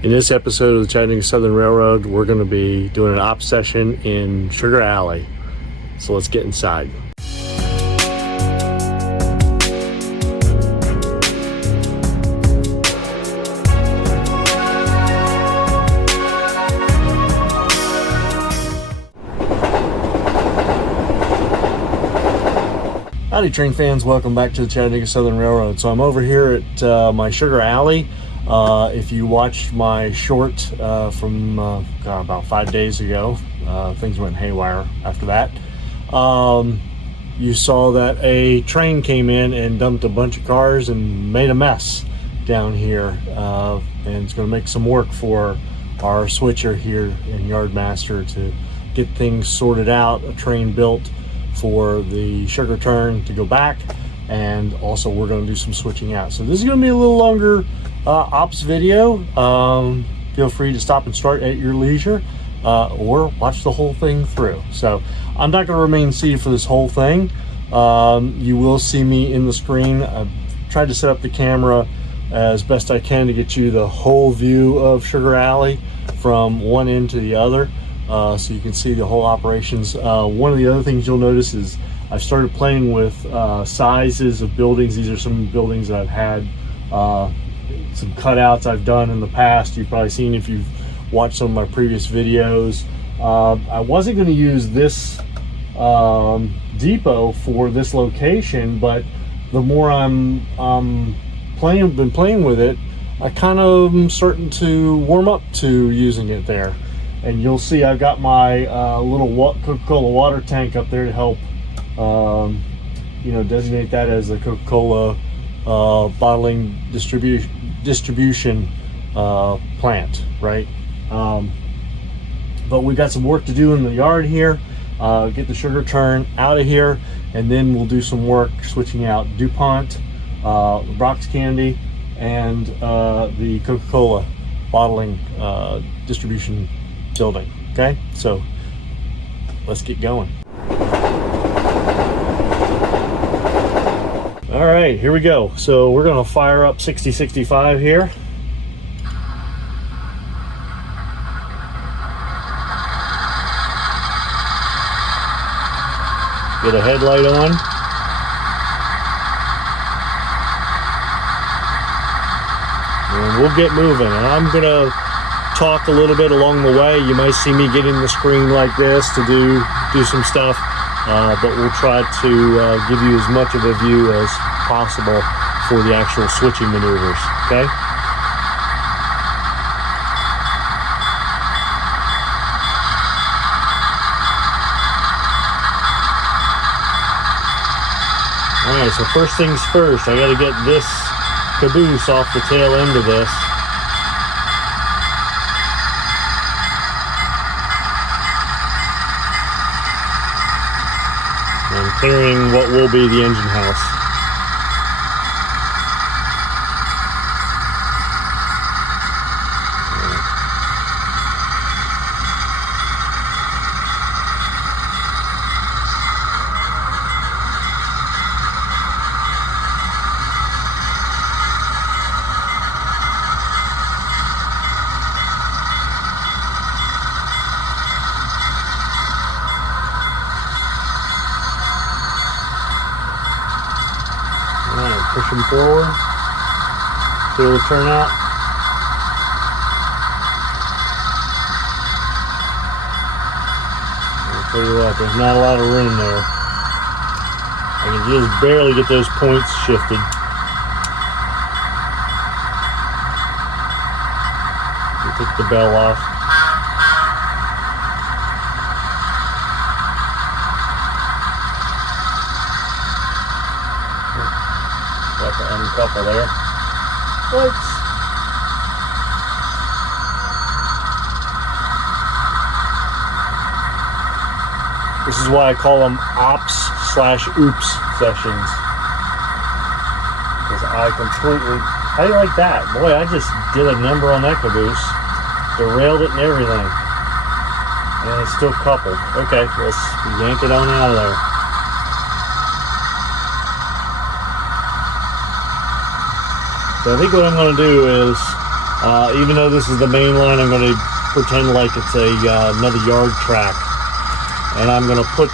In this episode of the Chattanooga Southern Railroad, we're going to be doing an op session in Sugar Alley. So let's get inside. Howdy train fans, welcome back to the Chattanooga Southern Railroad. So I'm over here at my Sugar Alley. If you watched my short from about 5 days ago, things went haywire after that. You saw that a train came in and dumped a bunch of cars and made a mess down here. And it's going to make some work for our switcher here in Yardmaster to get things sorted out, a train built for the sugar turn to go back, and also we're going to do some switching out. So this is going to be a little longer ops video. Feel free to stop and start at your leisure, or watch the whole thing through. So I'm not going to remain seated for this whole thing. You will see me in the screen. I've tried to set up the camera as best I can to get you the whole view of Sugar Alley from one end to the other, so you can see the whole operations. One of the other things you'll notice is I've started playing with sizes of buildings. These are some buildings that I've had some cutouts I've done in the past. You've probably seen if you've watched some of my previous videos. I wasn't going to use this depot for this location, but the more I'm been playing with it, I kind of am starting to warm up to using it there. And you'll see I've got my little Coca-Cola water tank up there to help designate that as a Coca-Cola bottling distribution plant, right? But we've got some work to do in the yard here. Get the sugar turn out of here, and then we'll do some work switching out DuPont, the Brock's Candy, and the Coca-Cola bottling distribution building. Okay, so let's get going. All right, here we go. So we're going to fire up 6065 here. Get a headlight on. And we'll get moving. And I'm going to talk a little bit along the way. You might see me get in the screen like this to do some stuff. But we'll try to give you as much of a view as possible for the actual switching maneuvers, okay? Alright, so first things first, I gotta get this caboose off the tail end of this. Clearing what will be the engine house. Push them forward, clear the turnout. I'll tell you what, there's not a lot of room there. I can just barely get those points shifted. We took the bell off. Got to uncouple there. Oops. This is why I call them ops/oops sessions. Because I completely, how do you like that? Boy, I just did a number on that caboose. Derailed it and everything. And it's still coupled. Okay, let's yank it on out of there. So I think what I'm going to do is Even though this is the main line, I'm going to pretend like it's another yard track. And I'm going to put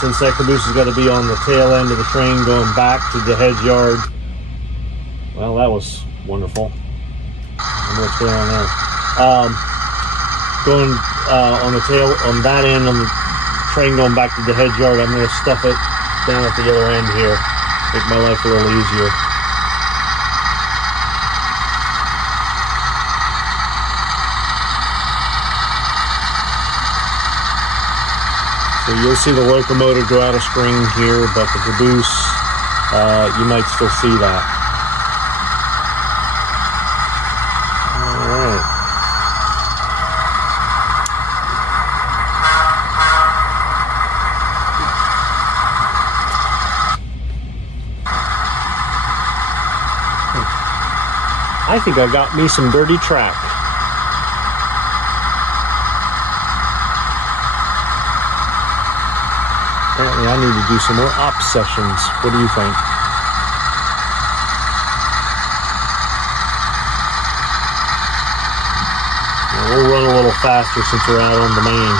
since that caboose is going to be on the tail end of the train going back to the hedge yard. Well, that was wonderful. I don't know what's going on there. Going on the tail, on that end, on the train going back to the hedge yard, I'm going to stuff it down at the other end here. Make my life a little easier. So you'll see the locomotive go out of screen here, but the caboose, you might still see that. All right. I think I got me some dirty track. Apparently I need to do some more op sessions. What do you think? Now we'll run a little faster since we're out on the main.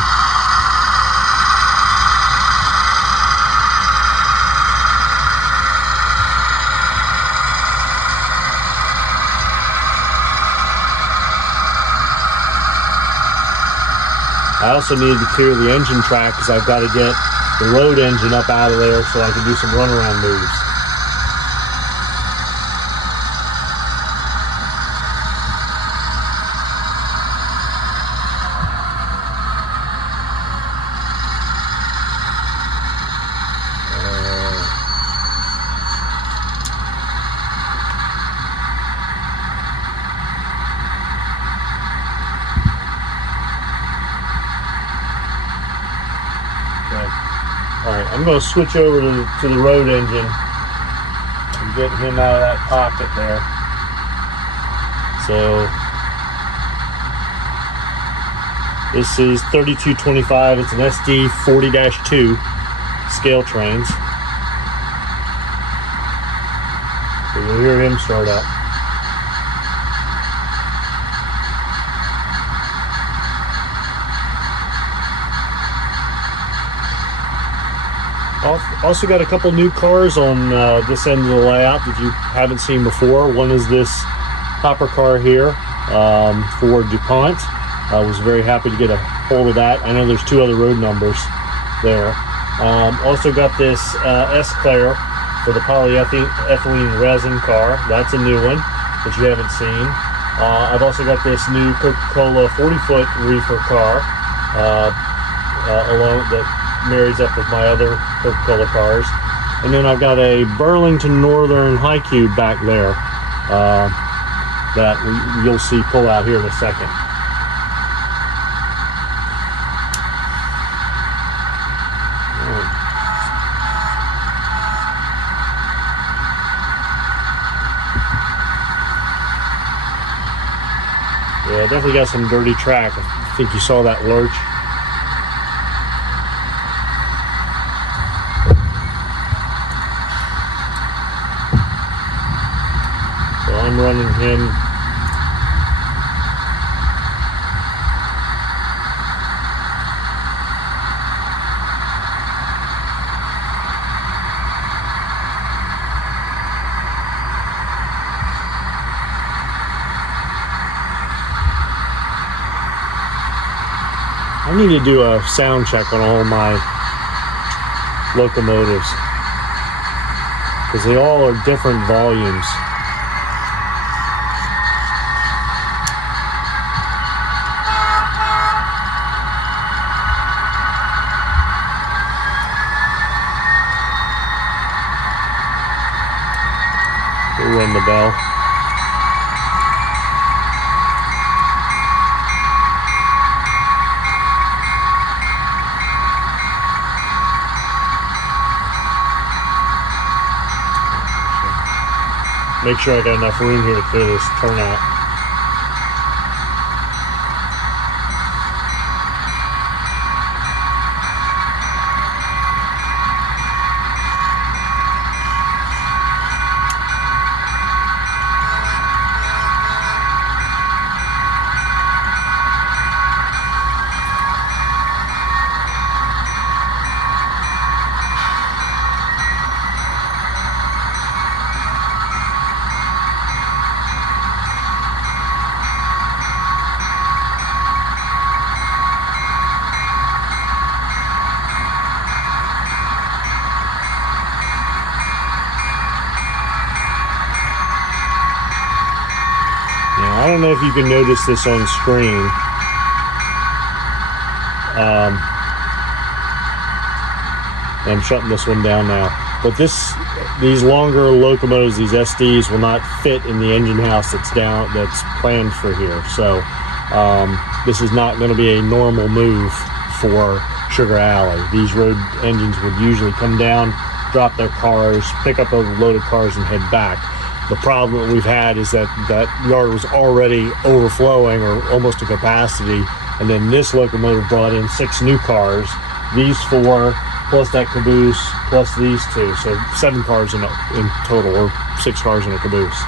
I also needed to clear the engine track because I've got to get the road engine up out of there so I can do some runaround moves. Alright, I'm going to switch over to the road engine and get him out of that pocket there. So this is 3225. It's an SD 40-2 scale trains. So you'll hear him start up. Also got a couple new cars on this end of the layout that you haven't seen before. One is this hopper car here for DuPont. I was very happy to get a hold of that. I know there's two other road numbers there. Also got this S-Claire for the polyethylene resin car. That's a new one that you haven't seen. I've also got this new Coca-Cola 40-foot reefer car along that marries up with my other Coca-Cola cars. And then I've got a Burlington Northern High Cube back there that you'll see pull out here in a second. Yeah, definitely got some dirty track. I think you saw that lurch. I'm running him I need to do a sound check on all my locomotives because they all are different volumes. We'll ring the bell. Make sure I got enough room here to clear this turnout. don't know if you can notice this on screen. I'm shutting this one down now. But these longer locomotives, these SDs, will not fit in the engine house that's planned for here. So this is not going to be a normal move for Sugar Alley. These road engines would usually come down, drop their cars, pick up a load of cars, and head back. The problem that we've had is that yard was already overflowing or almost to capacity, and then this locomotive brought in 6 new cars, these 4 plus that caboose plus these 2, so 7 cars in total, or 6 cars in a caboose.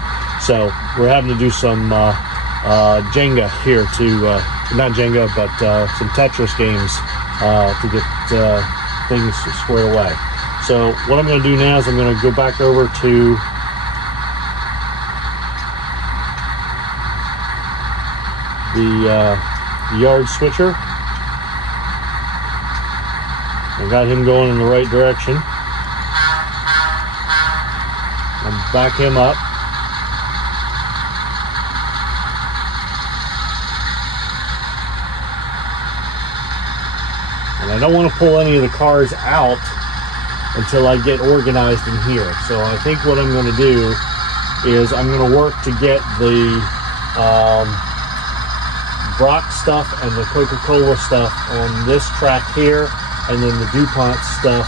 So we're having to do some Jenga here not Jenga, but some Tetris games to get things squared away. So what I'm going to do now is I'm going to go back over to the yard switcher. I got him going in the right direction. And back him up. And I don't want to pull any of the cars out until I get organized in here. So I think what I'm going to do is I'm going to work to get the Brock stuff and the Coca-Cola stuff on this track here, and then the DuPont stuff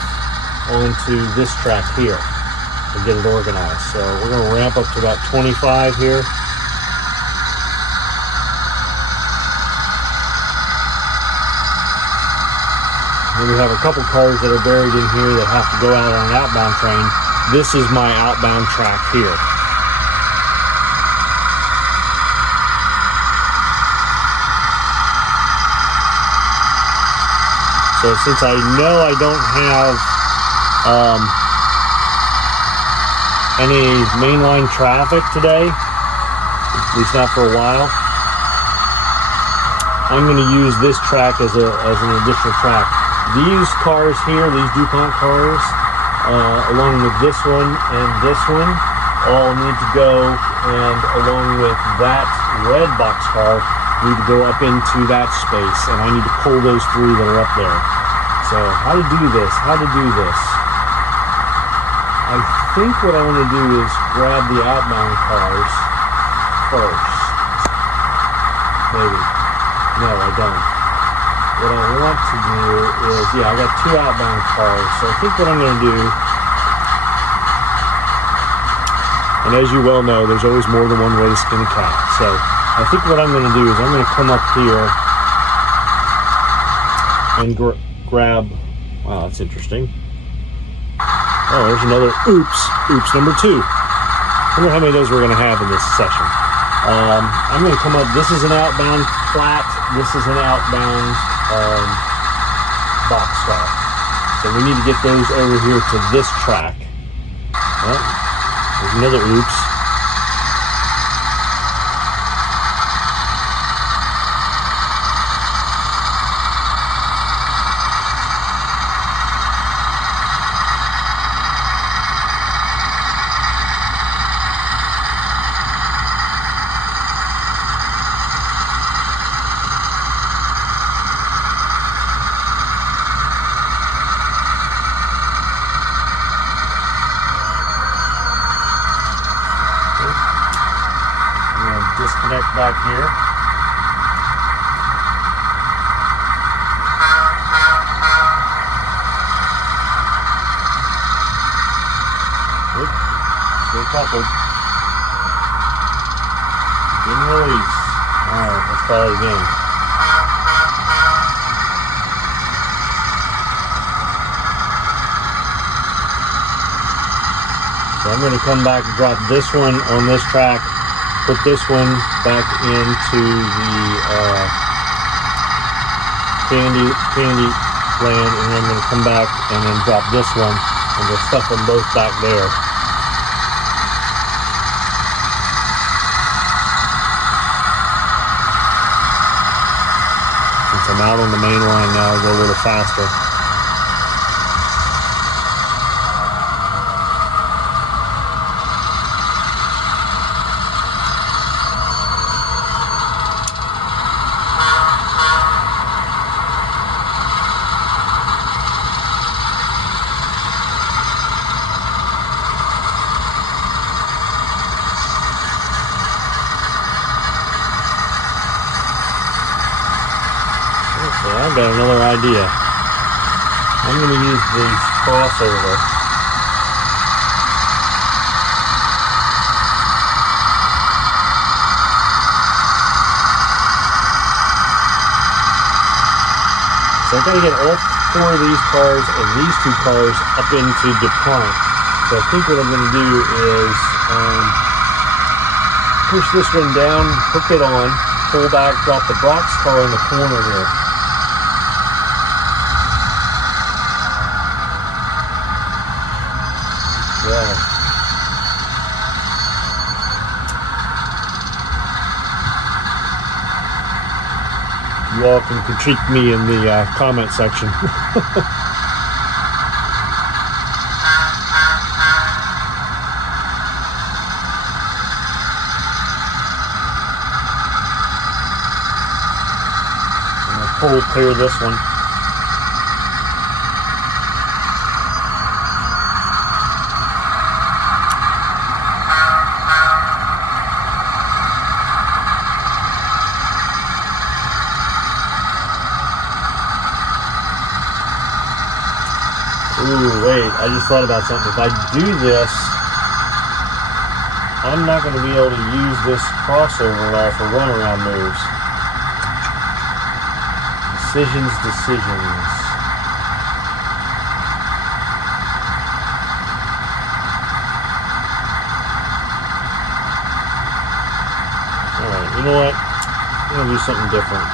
onto this track here and get it organized. So we're going to ramp up to about 25 here. Then we have a couple cars that are buried in here that have to go out on an outbound train. This is my outbound track here. So since I know I don't have any mainline traffic today, at least not for a while, I'm going to use this track as an additional track. These cars here, these DuPont cars, along with this one and this one, all need to go, and along with that red box car, need to go up into that space, and I need to pull those 3 that are up there. So how to do this? I think what I want to do is grab the outbound cars first. Maybe. No, I don't. What I want to do is, I got 2 outbound cars, so I think what I'm going to do, and as you well know, there's always more than one way to skin a cat. So I think what I'm going to do is I'm going to come up here and grab, wow, that's interesting. Oh, there's another oops number 2. I wonder how many of those we're going to have in this session. I'm going to come up, this is an outbound flat, this is an outbound boxcar. So we need to get those over here to this track. Oh, there's another oops. Disconnect back here. Good. Still coupled. Didn't release. Alright, let's try it again. So I'm going to come back and drop this one on this track. Put this one back into the candy land, and then I'm going to come back and then drop this one, and we'll stuff them both back there. Since I'm out on the main line now, I'll go a little faster. So I've got another idea. I'm going to use these crossover. So I've got to get all 4 of these cars and these 2 cars up into DuPont. So I think what I'm going to do is push this one down, hook it on, pull back, drop the box car in the corner here. Yeah. You all can critique me in the comment section. I'm going to pull clear this one. Ooh, wait, I just thought about something. If I do this, I'm not going to be able to use this crossover at all for runaround moves. Decisions. Alright, you know what? I'm going to do something different.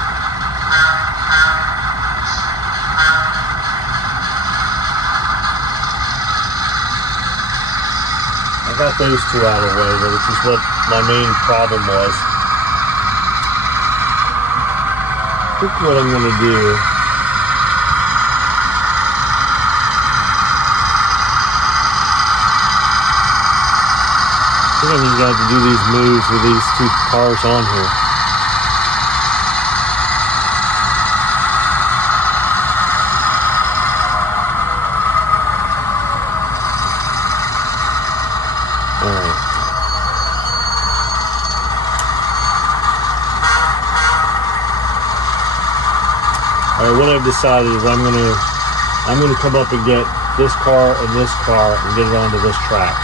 I got those 2 out of the way, which is what my main problem was. I think what I'm going to do I need you guys to do these moves with these 2 cars on here. Alright. Alright, what I've decided is I'm gonna come up and get this car and this car and get it onto this track.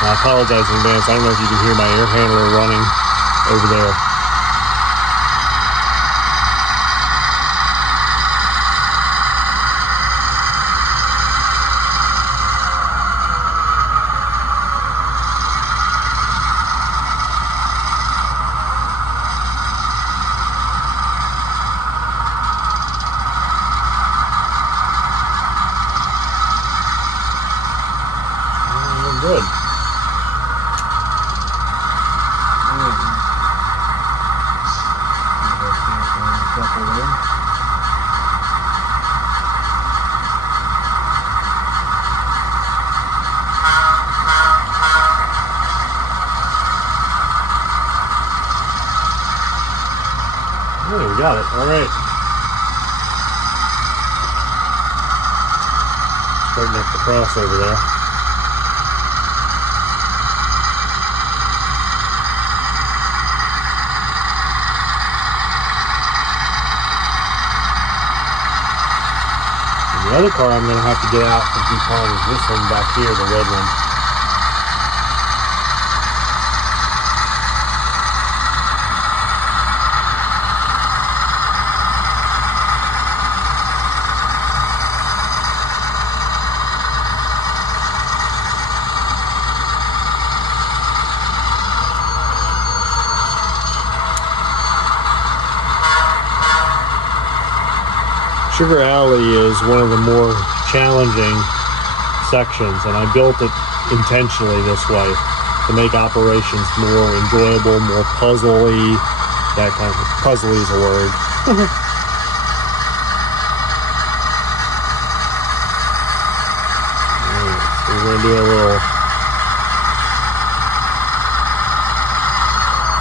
I apologize in advance. I don't know if you can hear my air handler running over there. Good. Oh, we got it. All right. Straighten up the crossover there. The other car I'm going to have to get out from DuPont is this one back here, the red one. Sugar Alley is one of the more challenging sections, and I built it intentionally this way to make operations more enjoyable, more puzzly. That kind of puzzly is a word. Alright, so we're going to do a little.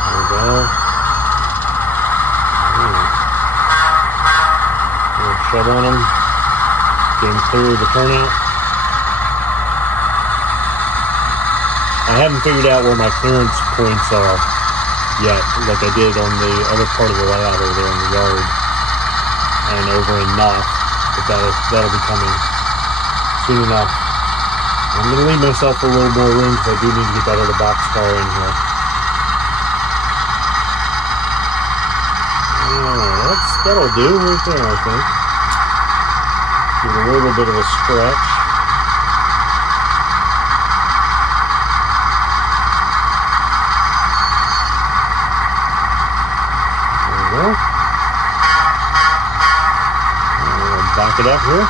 There we go. Shove on them. getting clear of the turnout. I haven't figured out where my clearance points are yet, like I did on the other part of the layout over there in the yard and over in North, but that'll be coming soon enough. I'm going to leave myself a little more room because I do need to get that other boxcar in here. That'll do right there, I think. Give it a little bit of a stretch. There we go. I'm going to back it up here.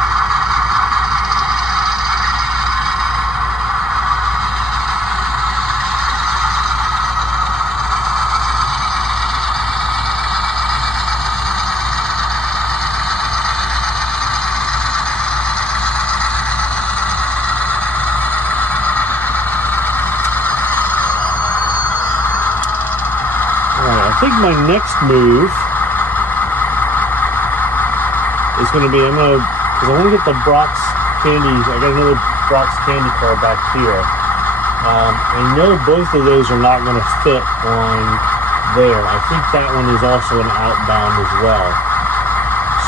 I think my next move is going to be, because I want to get the Brock's candy, I got another Brock's candy car back here. I know both of those are not going to fit on there. I think that one is also an outbound as well.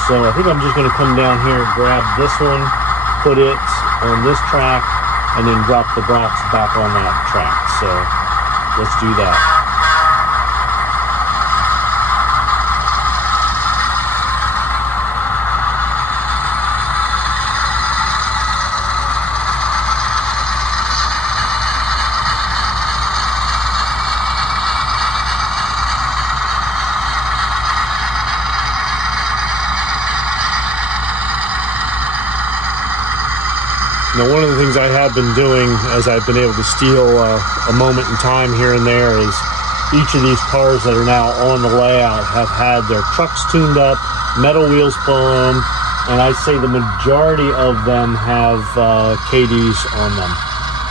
So I think I'm just going to come down here and grab this one, put it on this track, and then drop the Brock's back on that track. So let's do that. Now, one of the things I have been doing as I've been able to steal a moment in time here and there is each of these cars that are now on the layout have had their trucks tuned up, metal wheels put on them, and I'd say the majority of them have KDs on them.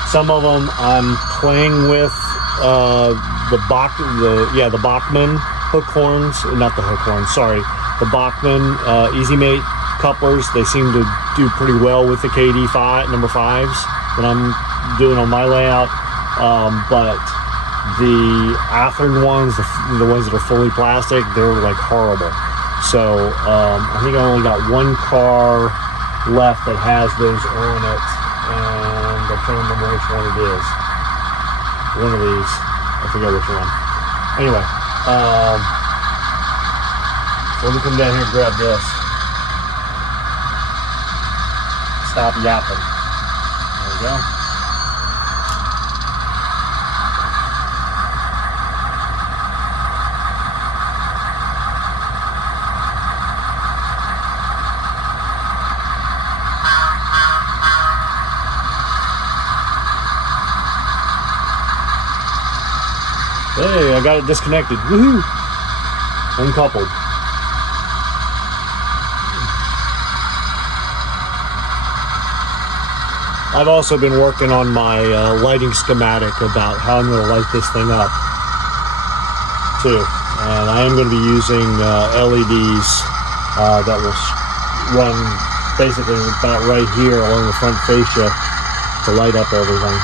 Some of them I'm playing with the Bachmann hook horns, not the hook horns, sorry, the Bachmann Easy Mate couplers. They seem to do pretty well with the KD number 5s that I'm doing on my layout, but the Athearn ones, the ones that are fully plastic, they're like horrible. So I think I only got one car left that has those on it, and I can't remember which one it is. One of these, I forget which one. Anyway, so let me come down here and grab this. Stop yapping. There we go. Hey, I got it disconnected. Woohoo! Uncoupled. I've also been working on my lighting schematic about how I'm going to light this thing up too, and I am going to be using LEDs that will run basically about right here along the front fascia to light up everything.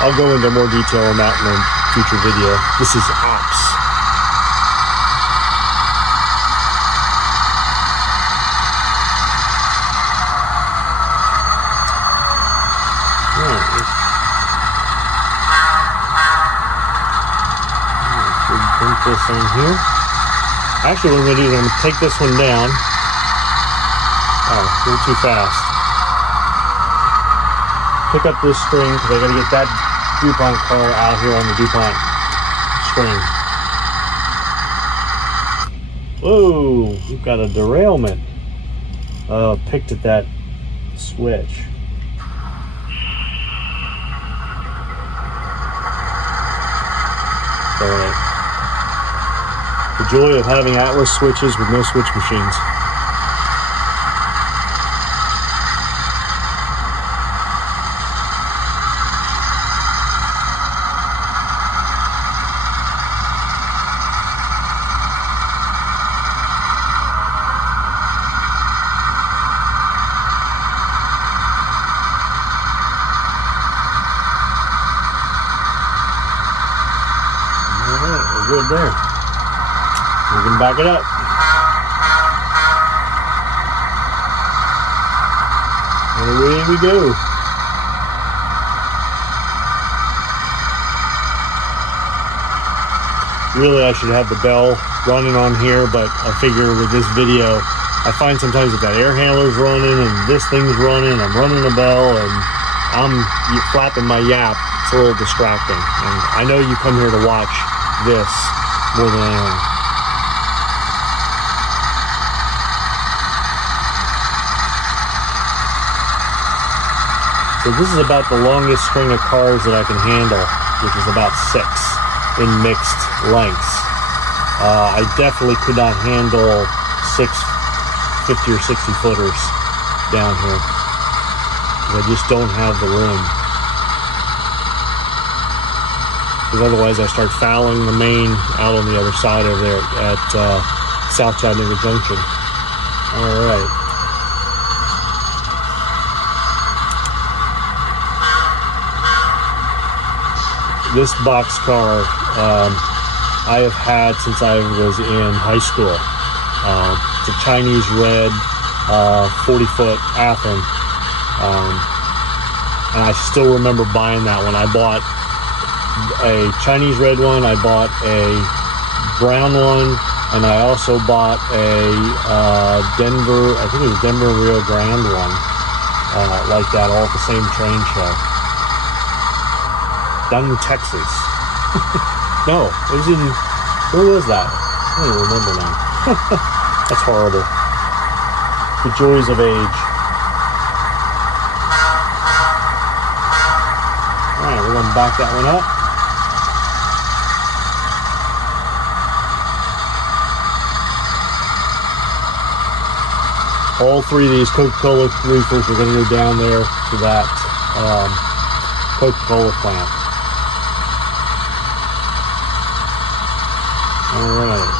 I'll go into more detail on that in a future video. This is apps. This in here. Actually, what I'm going to do is I'm going to take this one down. Oh, a little too fast. Pick up this string because I got to get that DuPont car out here on the DuPont string. Whoa, we've got a derailment. Picked at that switch. Alright. The joy of having Atlas switches with no switch machines. right there. We can back it up. And away we go. Really, I should have the bell running on here, but I figure with this video, I find sometimes that air handler's running and this thing's running, I'm running a bell and I'm flapping my yap. It's a little distracting. And I know you come here to watch this more than anything. So this is about the longest string of cars that I can handle, which is about 6 in mixed lengths. I definitely could not handle 6 50 or 60 footers down here because I just don't have the room. Because otherwise I start fouling the main out on the other side over there at South Chattanooga Junction. All right. This boxcar I have had since I was in high school. It's a Chinese red 40-foot Athearn. And I still remember buying that one. I bought a Chinese red one, I bought a brown one, and I also bought a Denver, I think it was Denver Rio Grande one, like that, all at the same train show. Down in Texas. No, it was in, where was that? I don't even remember now. That's horrible. The joys of age. Alright, we're going to back that one up. All 3 of these Coca-Cola reefers are going to go down there to that Coca-Cola plant. Alright.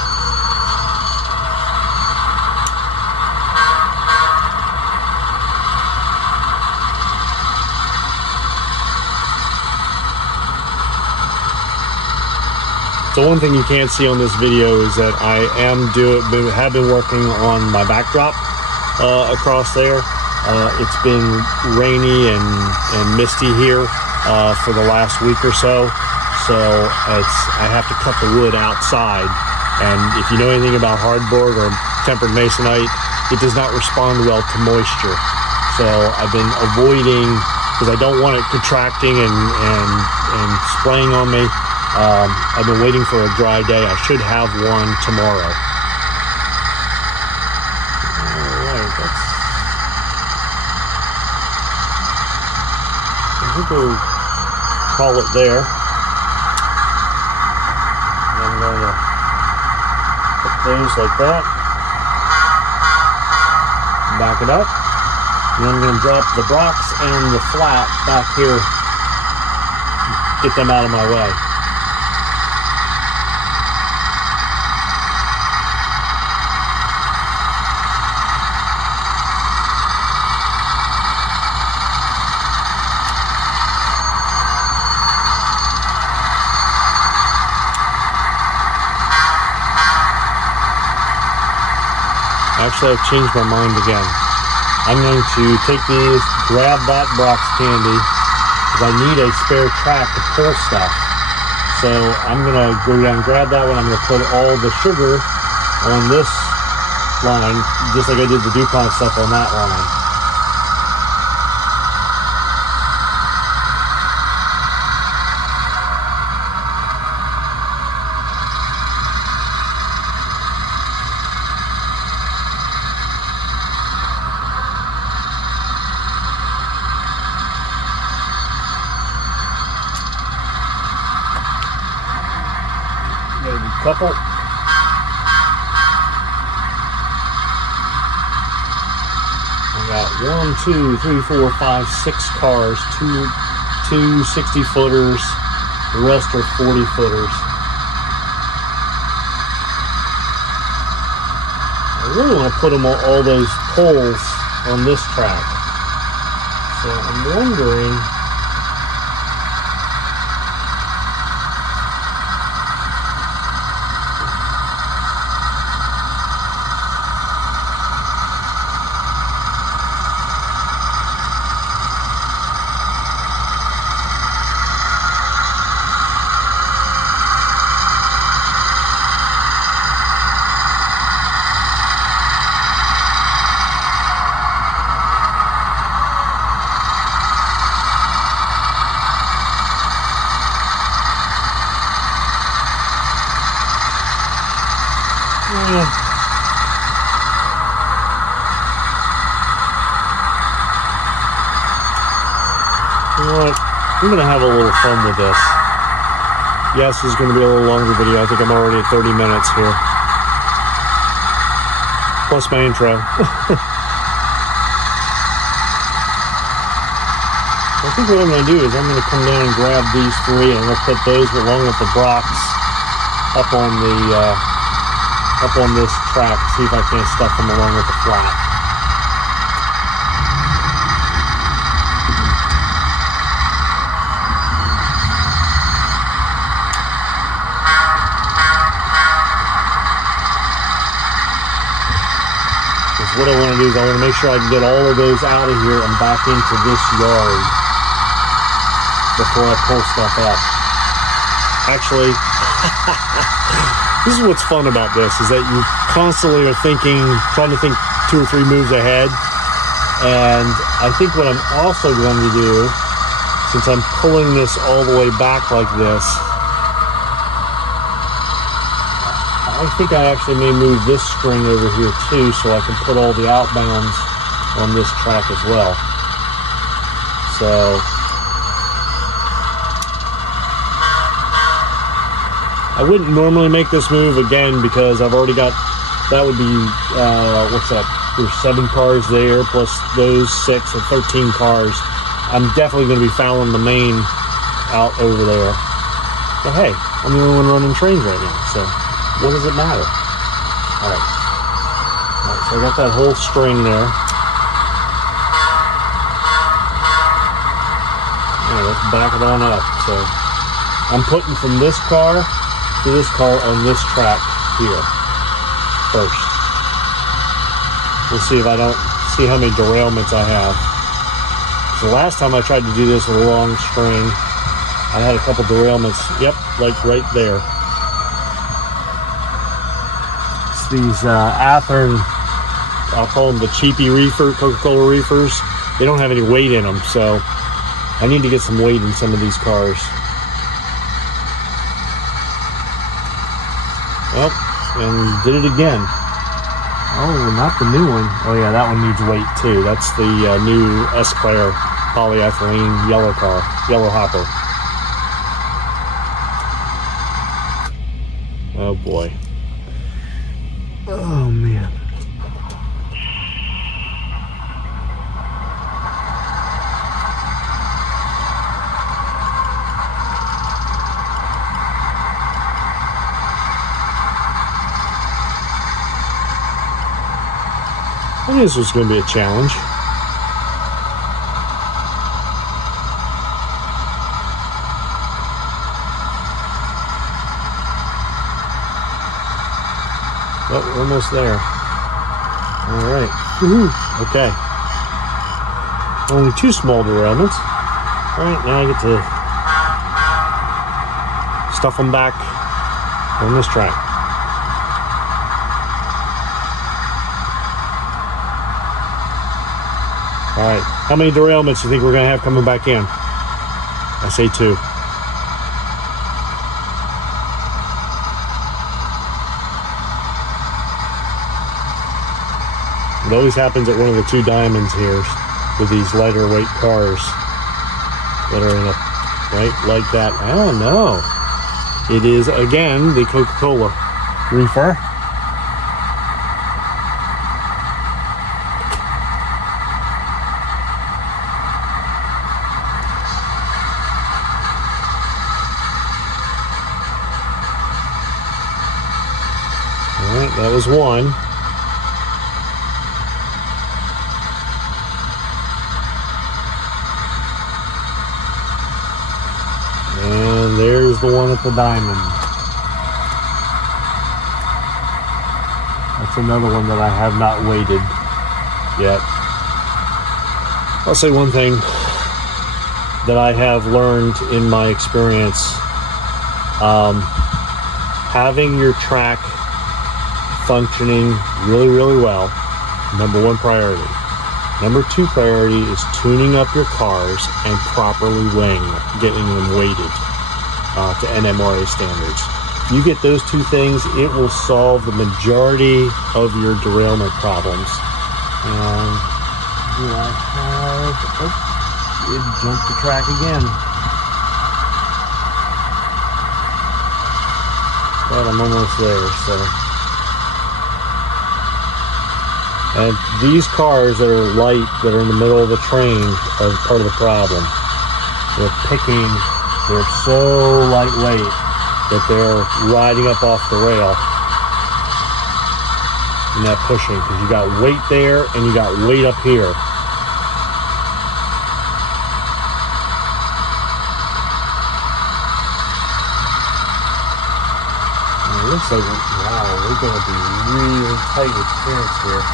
So one thing you can't see on this video is that I have been working on my backdrop across there. It's been rainy and misty here for the last week or so. So I have to cut the wood outside. And if you know anything about hardboard or tempered masonite, it does not respond well to moisture. So I've been avoiding, because I don't want it contracting and spraying on me. I've been waiting for a dry day. I should have one tomorrow. Alright, I think we'll call it there. And I'm going to put those like that. Back it up. And I'm going to drop the box and the flat back here. Get them out of my way. Actually, I've changed my mind again. I'm going to take these, grab that box candy, because I need a spare track to pull stuff. So I'm going to go down and grab that one. I'm going to put all the sugar on this line, just like I did the DuPont stuff on that line. Couple. I got 1, 2, 3, 4, 5, 6 cars, two 60-footers, the rest are 40-footers. I really want to put them on all those poles on this track. So I'm wondering, You know what? I'm going to have a little fun with this. Yes, this is going to be a little longer video. I think I'm already at 30 minutes here. Plus my intro. I think what I'm going to do is I'm going to come down and grab these three, and I'm going to put those along with the blocks up on this track. See if I can't stuff them along with the flat. What I want to do is I want to make sure I can get all of those out of here and back into this yard before I pull stuff up. Actually, this is what's fun about this, is that you constantly are trying to think 2 or 3 moves ahead. And I think what I'm also going to do, since I'm pulling this all the way back like this, I think I actually may move this string over here too, so I can put all the outbounds on this track as well. So I wouldn't normally make this move again, because I've already got, that would be what's that, there's 7 cars there plus those 6 or 13 cars. I'm definitely going to be fouling the main out over there, but hey, I'm the only one running trains right now, so what does it matter? Alright, so I got that whole string there. Alright, let's back it on up. So I'm putting from this car to this car on this track here first. We'll see if I don't see how many derailments I have. So last time I tried to do this with a long string, I had a couple derailments. Yep, like right there. These Athearn, I'll call them the cheapy reefer, Coca-Cola reefers. They don't have any weight in them, so I need to get some weight in some of these cars. Well, and did it again. Oh, not the new one. Oh yeah, that one needs weight too. That's the new S-Claire polyethylene yellow car, yellow hopper. Oh boy. Oh man. I knew this was going to be a challenge. Oh, we're almost there. All right. Okay. Only 2 small derailments. All right, now I get to stuff them back on this track. All right. How many derailments do you think we're going to have coming back in? I say 2. It always happens at one of the 2 diamonds here with these lighter weight cars that are in a, right, like that. Oh no, it is again the Coca-Cola reefer. All right, that was 1. And there's the one at the diamond. That's another one that I have not weighted yet. I'll say one thing that I have learned in my experience. Having your track functioning really, really well, number 1 priority. Number 2 priority is tuning up your cars and properly weighing them, getting them weighted to NMRA standards. You get those two things, it will solve the majority of your derailment problems. And do I have, oh, it jumped the track again. But I'm almost there, so. And these cars that are light, that are in the middle of the train, are part of the problem. They're so lightweight that they're riding up off the rail and not pushing, because you got weight there and you got weight up here. And it looks like, wow, we're going to be really tight with clearance here.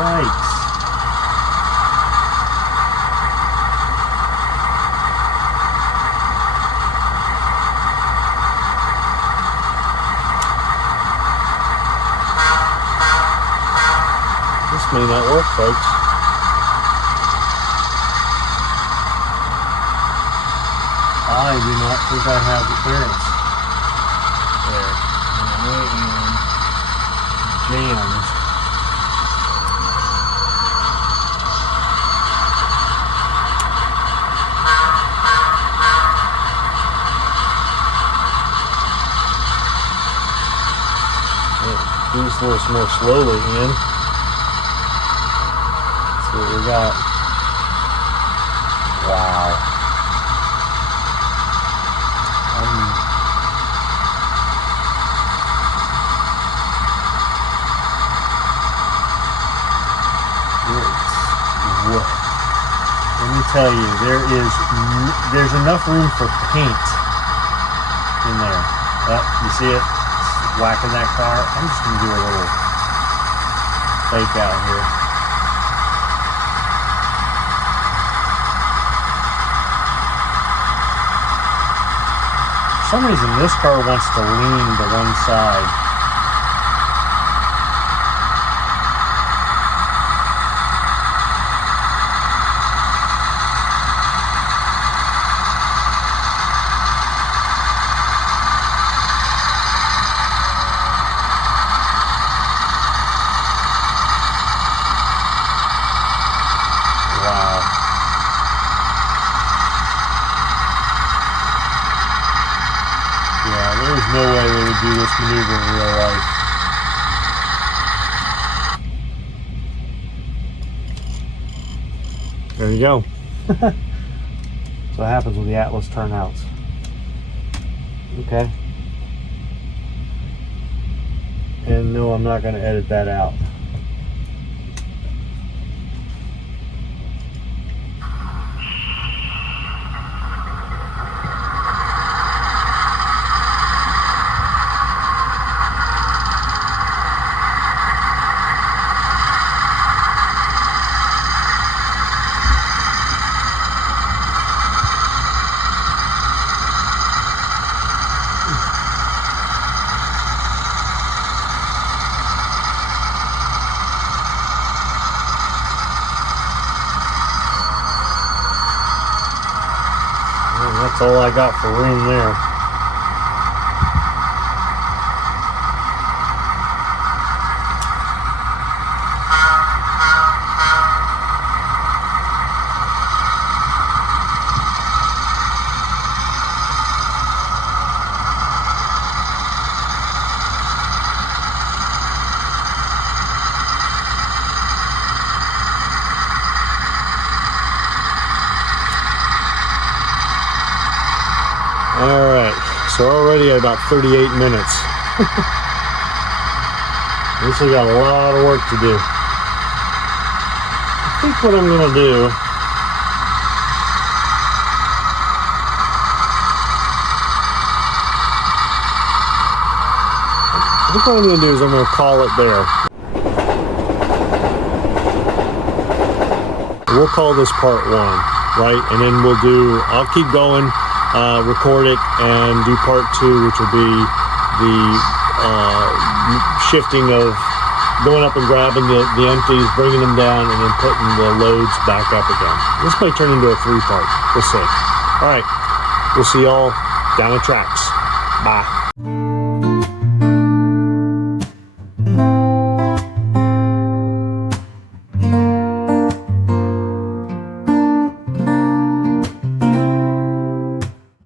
Yikes. This may not work, folks. I do not think I have the clearance. There. I am jammed. Do this a little more slowly, Ian. See what we got. Wow. Let me tell you, there's enough room for paint in there. You see it? Whacking that car. I'm just going to do a little fake out here. For some reason, this car wants to lean to one side. There's no way we would do this maneuver in real life. There you go. So what happens when the Atlas turnouts. Okay. And no, I'm not going to edit that out. That's all I got for room there. Alright, so already at about 38 minutes. We still got a lot of work to do. I think what I'm going to do, is I'm going to call it there. We'll call this part one, right? And then I'll keep going, record it, and do part two, which will be the shifting of going up and grabbing the empties, bringing them down, and then putting the loads back up again. This may turn into a 3-part. We'll see. All right. We'll see y'all down the tracks. Bye.